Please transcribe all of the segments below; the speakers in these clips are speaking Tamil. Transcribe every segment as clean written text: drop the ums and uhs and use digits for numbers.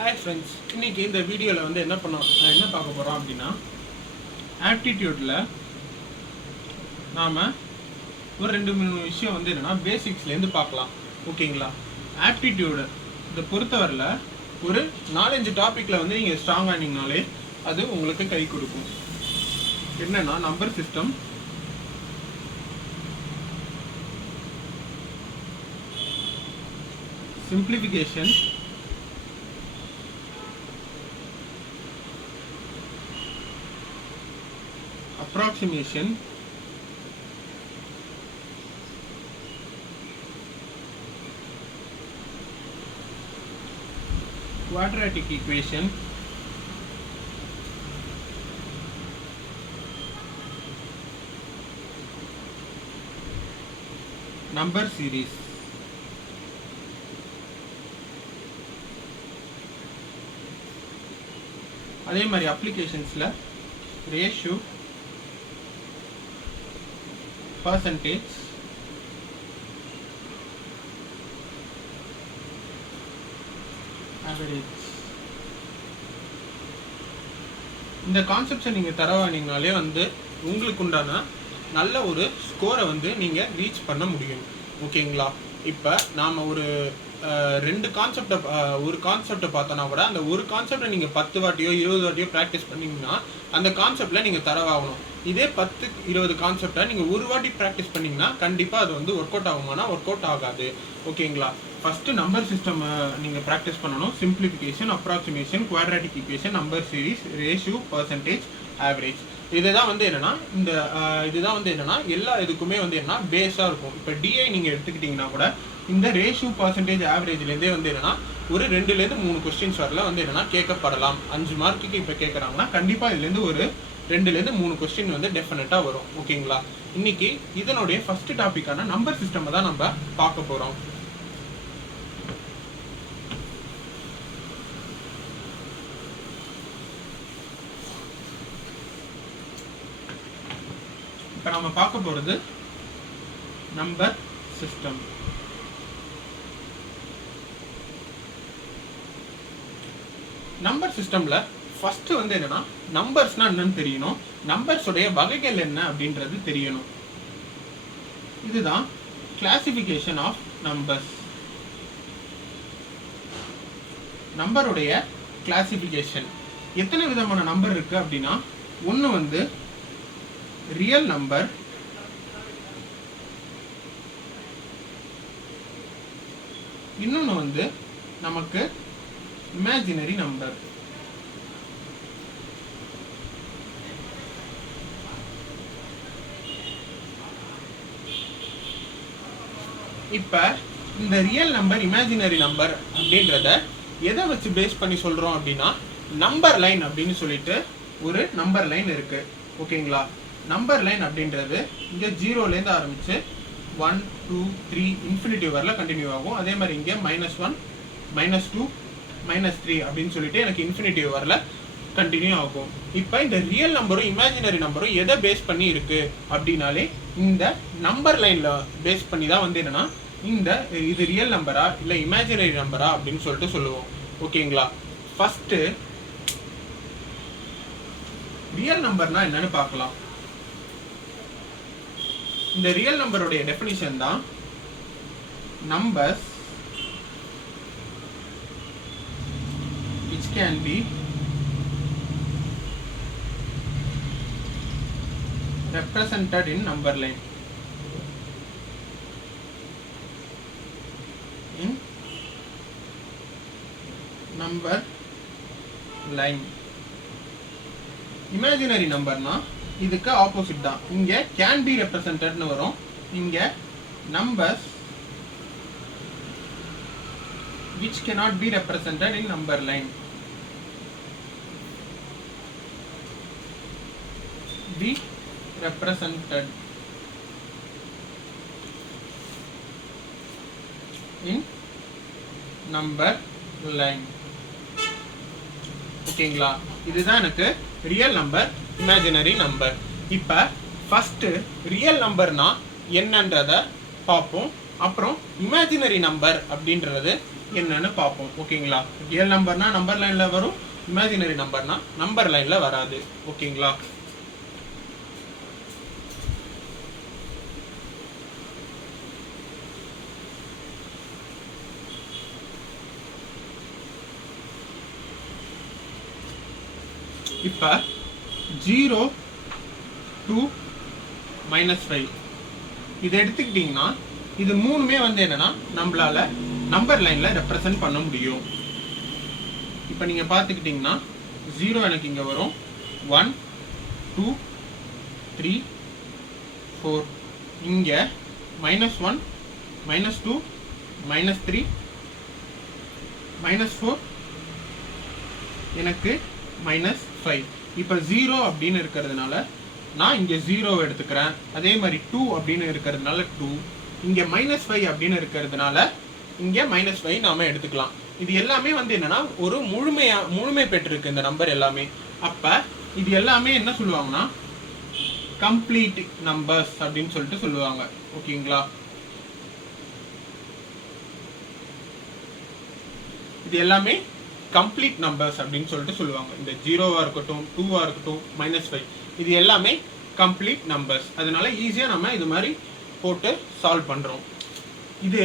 ஹாய் ஃப்ரெண்ட்ஸ், இன்றைக்கி இந்த வீடியோவில் வந்து என்ன பார்க்க போகிறோம் அப்படின்னா, ஆப்டிடியூடில் நாம் ஒரு 2-3 விஷயம் வந்து என்னென்னா பேசிக்ஸ்லேருந்து பார்க்கலாம். ஓகேங்களா? ஆப்டிடியூடு இதை பொறுத்தவரையில் ஒரு 4-5 டாப்பிக்கில் வந்து நீங்கள் ஸ்ட்ராங் ஆனீங்கனாலே அது உங்களுக்கு கை கொடுக்கும். என்னென்னா number system, simplification, approximation, quadratic equation, number series. அதே மாதிரி அப்ளிகேஷன்ஸில் ரேஷியோ, percentage, average. இந்த கான்செப்ட்ஸை நீங்கள் தரவானீங்கனாலே வந்து உங்களுக்கு உண்டான நல்ல ஒரு ஸ்கோரை வந்து நீங்கள் ரீச் பண்ண முடியும். ஓகேங்களா? இப்போ நாம் ஒரு ஒரு கான்செப்டை பார்த்தோன்னா கூட அந்த ஒரு கான்செப்டை நீங்கள் 10 வாட்டியோ 20 வாட்டியோ ப்ராக்டிஸ் பண்ணிங்கன்னா அந்த கான்செப்டில் நீங்கள் தரவாகணும். இதே 10-20 கான்செப்டை நீங்கள் ஒரு வாட்டி ப்ராக்டிஸ் பண்ணிங்கன்னா கண்டிப்பாக அது வந்து ஒர்க் அவுட் ஆகுமானா ஒர்க் அவுட் ஆகாது. ஓகேங்களா? ஃபஸ்ட்டு நம்பர் சிஸ்டம் நீங்கள் ப்ராக்டிஸ் பண்ணணும். Simplification, approximation, quadratic equation, number series, ratio, percentage, average. இதுதான் வந்து என்னென்னா இதுதான் வந்து என்னென்னா எல்லா இதுக்குமே வந்து என்னன்னா பேஸாக இருக்கும். இப்போ டிஐ நீங்கள் எடுத்துக்கிட்டிங்கன்னா கூட இந்த ரேஷியோ, பர்சன்டேஜ், ஆவரேஜ்லேருந்தே வந்து என்னென்னா ஒரு 2-3 கொஸ்டின்ஸ் வரல வந்து என்னென்னா கேட்கப்படலாம். 5 மார்க்குக்கு இப்போ கேட்குறாங்கன்னா கண்டிப்பாக இதுலேருந்து ஒரு 2-3 கொஸ்டின் வந்து டெஃபினட்டாக வரும். ஓகேங்களா? இன்னைக்கு இதனுடைய ஃபர்ஸ்ட் டாபிக்கான நம்பர் சிஸ்டம் தான் நம்ம பார்க்க போகிறோம். இப்போ நம்ம பார்க்க போகிறது நம்பர் சிஸ்டம். நம்பர் சிஸ்டம்ல ஃபர்ஸ்ட் வந்து என்னன்னா நம்பர்ஸ்னா என்னன்னு தெரியணும், நம்பர்ஸோடைய வகைகள் என்ன அப்படின்றது தெரியணும். இதுதான் கிளாசிஃபிகேஷன் ஆஃப் நம்பர்ஸ். நம்பருடைய கிளாசிஃபிகேஷன் எத்தனை விதமான நம்பர் இருக்கு அப்படின்னா, ஒன்று வந்து ரியல் நம்பர், இன்னொன்று வந்து நமக்கு இமேஜினரி நம்பர். இப்போ இந்த ரியல் நம்பர், இமேஜினரி நம்பர் அப்படின்றத எதை வச்சு பேஸ் பண்ணி சொல்கிறோம் அப்படின்னா, நம்பர் லைன் அப்படின்னு சொல்லிட்டு ஒரு நம்பர் லைன் இருக்குது. ஓகேங்களா? நம்பர் லைன் அப்படின்றது இங்கே 0லேருந்து ஆரம்பித்து 1, 2, 3 இன்ஃபினிட்டி வரல கண்டினியூ ஆகும். அதே மாதிரி இங்கே -1, -2, -3 அப்படின்னு சொல்லிட்டு எனக்கு இன்ஃபினிட்டி வரல கண்டினியூ ஆகும். இப்போ இந்த ரியல் நம்பரும் இமேஜினரி நம்பரும் எதை பேஸ் பண்ணி இருக்கு அப்படின்னாலே இந்த நம்பர் லைன்ல பேஸ் பண்ணி தான் வந்து என்னன்னா இது ரியல் நம்பரா இல்லை இமேஜினரி நம்பரா அப்படின்னு சொல்லிட்டு சொல்லுவோம். ஓகேங்களா? ஃபர்ஸ்ட் ரியல் நம்பர்னா என்னன்னு பார்க்கலாம். இந்த ரியல் நம்பருடைய டெஃபினிஷன் தான் numbers which can be represented in number line. In number line. Imaginary நம்பர்னா இதுக்கு ஆப்போசிட் தான். இங்க கேன் பி ரெப்ரசன்டட்னு வரும். இங்க numbers which cannot be represented in number line. Be represented in number line. ஓகேங்களா? இதுதான் எனக்கு ரியல் நம்பர், இமேஜினரி நம்பர். இப்போ ஃபர்ஸ்ட் ரியல் நம்பர்னா என்னன்றத பார்ப்போம். அப்புறம் இமேஜினரி நம்பர் அப்படின்றது என்னன்னு பார்ப்போம். ஓகேங்களா? ரியல் நம்பர்னா நம்பர் லைன்ல வரும், இமேஜினரி நம்பர்னா நம்பர் லைன்ல வராது. ஓகேங்களா? இப்ப 0 2 -5 இதை எடுத்துக்கிட்டீங்கன்னா இது மூணுமே வந்து என்னன்னா நம்மளால நம்பர் லைன்ல ரெப்ரசன்ட் பண்ண முடியும். இப்போ நீங்க பார்த்துக்கிட்டீங்கன்னா 0 எனக்கு இங்க வரும், 1 2 3 4, இங்க -1 -2 -3 -4 எனக்கு -5. இப்போ 0 அப்படின்னு இருக்கிறதுனால நான் இங்க 0 எடுத்துக்கிறேன். அதே மாதிரி 2 அப்படின்னு இருக்கிறதுனால 2, இங்க -5 அப்படின்னு இருக்கிறதுனால இங்க -5 நாம எடுத்துக்கலாம். இது எல்லாமே வந்து என்னன்னா ஒரு முழுமை பெற்றிருக்கு இந்த நம்பர் எல்லாமே. அப்ப இது எல்லாமே என்ன சொல்லுவாங்கன்னா கம்ப்ளீட் நம்பர்ஸ் அப்படின்னு சொல்லிட்டு சொல்லுவாங்க. ஓகேங்களா? இது எல்லாமே கம்ப்ளீட் நம்பர்ஸ் அப்படின்னு சொல்லிட்டு சொல்லுவாங்க. இந்த 0வா இருக்கட்டும், 2வா இருக்கட்டும், -5 இது எல்லாமே கம்ப்ளீட் நம்பர்ஸ். அதனால ஈஸியா நம்ம இது மாதிரி போட்டு சால்வ் பண்றோம். இது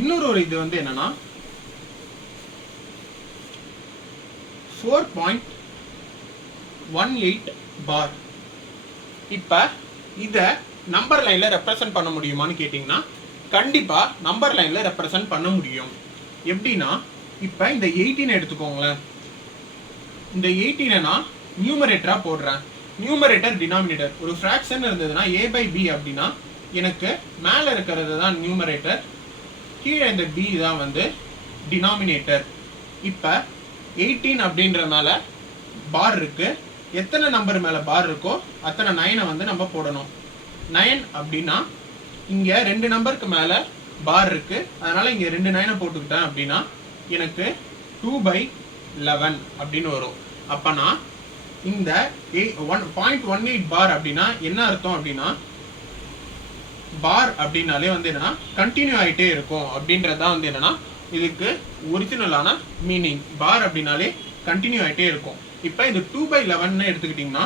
இன்னொரு இது வந்து என்னன்னா 4.18 பார். இப்ப இத நம்பர் லைன்ல ரெப்ரசன்ட் பண்ண முடியுமான்னு கேட்டீங்கன்னா கண்டிப்பா நம்பர் லைன்ல ரெப்ரசன்ட் பண்ண முடியும். எப்படின்னா இப்ப இந்த 18 எடுத்துக்கோங்களேன். இந்த 18 நான் நியூமரேட்டரா போடுறேன். நியூமரேட்டர் டினாமினேட்டர் ஒரு ஃபிராக்ஷன் இருந்ததுன்னா a/b அப்படின்னா எனக்கு மேல இருக்கிறது தான் நியூமரேட்டர், கீழே இந்த b தான் வந்து டினாமினேட்டர். இப்ப 18 அப்படின்றதுனால பார் இருக்கு, எத்தனை நம்பர் மேல பார் இருக்கோ அத்தனை 9 வந்து நம்ம போடணும். 9 அப்படின்னா இங்க 2 நம்பருக்கு மேல பார் இருக்கு, அதனால இங்க 2 9 போட்டுக்கிட்டேன் அப்படின்னா எனக்கு 2/11 அப்படின்னு வரும். அப்பனா இந்த 0.18 பார் அப்படின்னா என்ன அர்த்தம் அப்படின்னா பார் அப்படின்னாலே வந்து என்னன்னா கண்டினியூ ஆயிட்டே இருக்கும் அப்படின்றதான் வந்து என்னன்னா இதுக்கு ஒரிஜினலான மீனிங். பார் அப்படின்னாலே கண்டினியூ ஆயிட்டே இருக்கும். இப்போ இது 2/11 எடுத்துக்கிட்டீங்கன்னா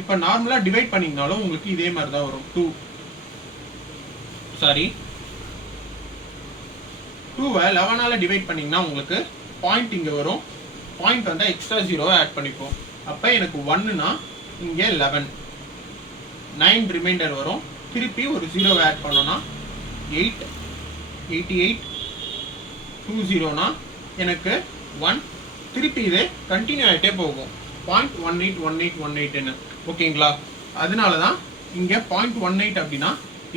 இப்போ நார்மலா டிவைட் பண்ணீங்கனாலும் உங்களுக்கு இதே மாதிரி தான் வரும். 2வை 11ஆல டிவைட் பண்ணீங்கன்னா உங்களுக்கு பாயிண்ட் இங்க வரும். பாயிண்ட் வந்து எக்ஸ்ட்ரா 0 ஆட் பண்ணிப்போம். அப்ப எனக்கு 1னா இங்க 11, 9 ரிமைண்டர் வரும். திருப்பி ஒரு 0 ஆட் பண்ணோம்னா 8, 88, 20னா எனக்கு 1. திருப்பி இதே கண்டினியூ ஆகிட்டே போகும் 0.181818. ஓகேங்களா? அதனால தான் இங்க 0.18 அப்படின்னா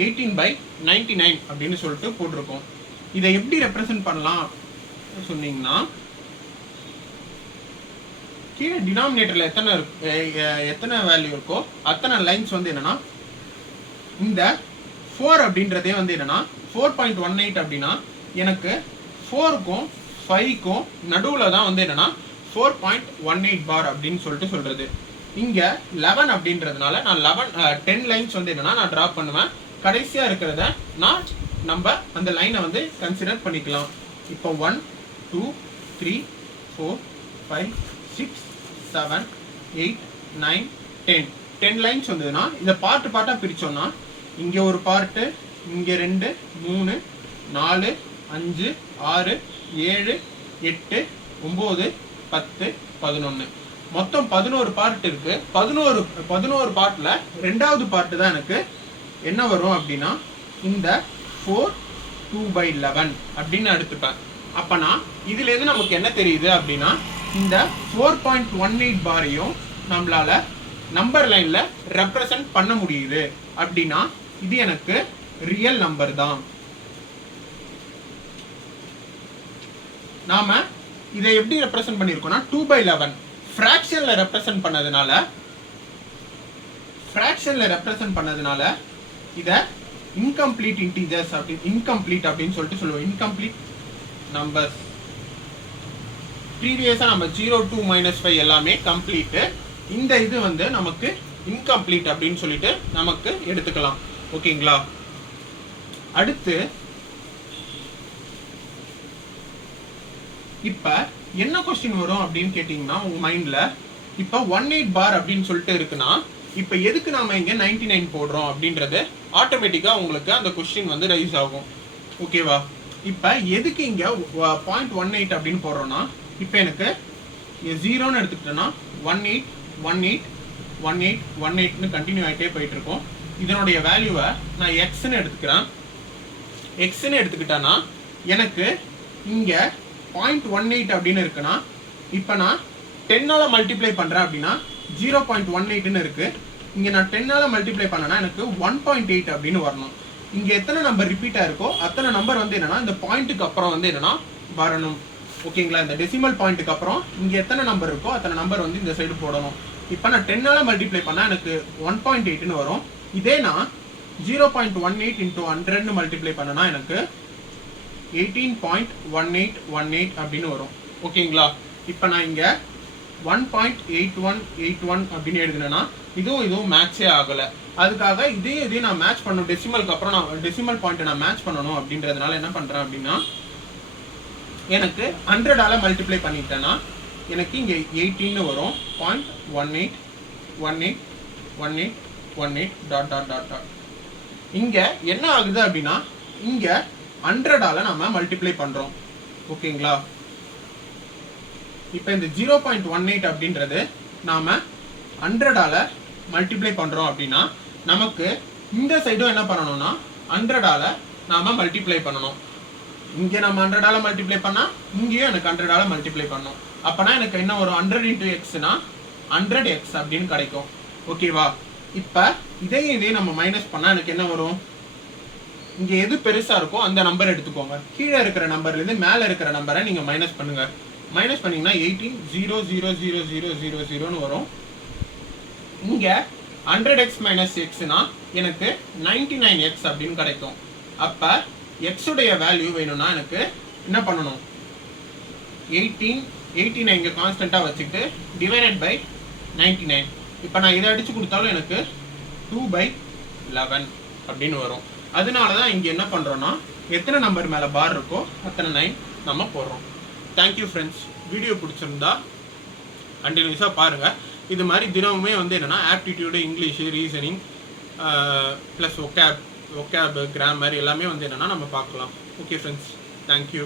18/99 அப்படின்னு சொல்லிட்டு போட்டிருக்கோம். இதை எப்படி ரெப்ரசன்ட் பண்ணலாம் சொன்னீங்கன்னா கீழே டினாமினேட்டர்ல எத்தனை வேல்யூ இருக்கோ அத்தனை லைன்ஸ் வந்து என்னன்னா இந்த 4 அப்படின்றதே வந்து என்னன்னா 4.18 அப்படின்னா எனக்கு 4க்கும் 5க்கும் நடுவுல தான் வந்து என்னன்னா 4.18 பார் அப்படின்னு சொல்லிட்டு சொல்றது. இங்க 11 அப்படின்றதுனால நான் 10 லைன்ஸ் வந்து என்னன்னா நான் டிரா பண்ணுவேன். கடைசியா இருக்கிறத நம்ம அந்த லைனை வந்து கன்சிடர் பண்ணிக்கலாம். இப்போ 1 2 3 4 5 6 7 8 9 10 லைன்ஸ் வந்ததுன்னா இதை பார்ட்டா பிரிச்சோம்னா இங்க ஒரு பார்ட்டு, இங்க 2 3 4 5 6 7 8 9 10 11 மொத்தம் 11 பார்ட் இருக்கு. 11 பார்ட்ல ரெண்டாவது பார்ட் தான் எனக்கு என்ன வரும் அப்படின்னா இந்த 4 2/11 அப்படின்னு எடுத்துப்பேன். அப்பனா இதுல இருந்து நமக்கு என்ன தெரியுது அப்படின்னா இந்த 4.18 பாரையும் நம்மளால நம்பர் லைன்ல ரெப்ரசன்ட் பண்ண முடியுது. அப்படின்னா இது எனக்கு ரியல் நம்பர் தான். நாம இதை எப்படி ரெப்ரசன்ட் பண்ணிருக்கோம்னா 2/11 ஃபிராக்ஷன்ல ரெப்ரசன்ட் பண்ணதுனால இத இன்கம்ப்ளீட் இன்டிஜர்ஸ் இன்கம்ப்ளீட் அப்படின்னு சொல்லிட்டு சொல்லுவோம். Incomplete numbers. ப்ரீவியஸா நம்ம 0 2 -5 எல்லாமே கம்ப்ளீட். இந்த இது வந்து நமக்கு இன்கம்ப்ளீட் அப்படின்னு சொல்லிட்டு நமக்கு எடுத்துக்கலாம். ஓகேங்களா? அடுத்து இப்போ என்ன கொஸ்டின் வரும் அப்படின்னு கேட்டிங்கன்னா உங்கள் மைண்டில் இப்போ 18 பார் அப்படின்னு சொல்லிட்டு இருக்குன்னா இப்போ எதுக்கு நாம இங்கே 99 போடுறோம் அப்படின்றது ஆட்டோமேட்டிக்காக உங்களுக்கு அந்த கொஸ்டின் வந்து ரைஸ் ஆகும். ஓகேவா? இப்போ எதுக்கு இங்கே 0.18 அப்படின்னு போடுறோன்னா இப்போ எனக்கு 0ன்னு எடுத்துக்கிட்டேன்னா 18 18 18 18ன்னு கண்டினியூ ஆகிட்டே போயிட்டு இருக்கோம். இதனுடைய வேல்யூவை நான் எக்ஸ்ன்னு எடுத்துக்கிறேன். எக்ஸ்ன்னு எடுத்துக்கிட்டேன்னா எனக்கு இங்கே 0.18 அப்படின்னு இருக்குன்னா இப்போ நான் 10ஆல மல்டிப்ளை பண்ணுறேன் அப்படின்னா 0.18ன்னு இருக்கு. இங்கே நான் 10ஆல மல்டிப்ளை பண்ணேன்னா எனக்கு 1.8 அப்படின்னு வரணும். இங்கே எத்தனை நம்பர் ரிப்பீட் ஆயிருக்கோ அத்தனை நம்பர் வந்து என்னன்னா இந்த பாயிண்ட்டுக்கு அப்புறம் வந்து என்னன்னா வரணும். ஓகேங்களா? இந்த டெசிமல் பாயிண்ட்டுக்கு அப்புறம் இங்கே எத்தனை நம்பர் இருக்கோ அத்தனை நம்பர் வந்து இந்த சைடு போடணும். இப்போ நான் 10ஆல மல்டிப்ளை பண்ணால் எனக்கு 1.8ன்னு வரும். இதே நான் 0.18 இன்டூ 100ன்னு மல்டிப்ளை பண்ணனா எனக்கு 18.1818 அப்படின்னு வரும். ஓகேங்களா? இப்போ நான் இங்கே 1.8181 அப்படின்னு எழுதுனேன்னா இதுவும் மேட்சே ஆகலை. அதுக்காக இதையும் நான் மேட்ச் பண்ணணும். டெசிமலுக்கு அப்புறம் நான் டெசிமல் பாயிண்ட்டை நான் மேட்ச் பண்ணணும் அப்படின்றதுனால என்ன பண்ணுறேன் அப்படின்னா எனக்கு 100ஆல மல்டிப்ளை பண்ணிட்டேன்னா எனக்கு இங்கே 18ன்னு வரும். 0.18181818 டாட் டாட் டாட் டாட். இங்கே என்ன ஆகுது அப்படின்னா இங்கே 100ஆல நம்ம மல்டிப்ளை பண்ணுறோம். ஓகேங்களா? இப்போ இந்த 0.18 அப்படின்றது நாம் 100ஆல மல்டிப்ளை பண்ணுறோம் அப்படின்னா நமக்கு இந்த சைடும் என்ன பண்ணணும்னா 100ஆல நாம் மல்டிப்ளை பண்ணணும். இங்கே நம்ம 100ஆல மல்டிப்ளை பண்ணால் இங்கேயும் எனக்கு 100ஆல மல்டிப்ளை பண்ணணும். அப்போனா எனக்கு என்ன வரும்? 100 இன்டூ எக்ஸ்னா 100x அப்படின்னு கிடைக்கும். ஓகேவா? இப்போ இதையும் நம்ம மைனஸ் பண்ணால் எனக்கு என்ன வரும்? இங்கே எது பெருசாக இருக்கோ அந்த நம்பர் எடுத்துக்கோங்க. கீழே இருக்கிற நம்பர்லேருந்து மேலே இருக்கிற நம்பரை நீங்கள் மைனஸ் பண்ணுங்க. மைனஸ் பண்ணிங்கன்னா 18,000,000ன்னு வரும். இங்கே 100x மைனஸ் எக்ஸ்னா எனக்கு 99x அப்படின்னு கிடைக்கும். அப்போ எக்ஸுடைய வேல்யூ வேணும்னா எனக்கு என்ன பண்ணணும்? 18 இங்கே கான்ஸ்டண்ட்டாக வச்சுக்கிட்டு டிவைடட் பை 99. இப்போ நான் இதை அடித்து கொடுத்தாலும் எனக்கு 2/11 அப்படின்னு வரும். அதனால தான் இங்கே என்ன பண்ணுறோன்னா எத்தனை நம்பர் மேலே பார் இருக்கோ அத்தனை 9 நம்ம போடுறோம். Thank you friends. வீடியோ பிடிச்சிருந்தா கண்டினியூஸாக பாருங்கள். இது மாதிரி தினமுமே வந்து என்னென்னா aptitude, English, reasoning plus vocab, grammar எல்லாமே வந்து என்னென்னா நம்ம பார்க்கலாம். Okay friends, thank you.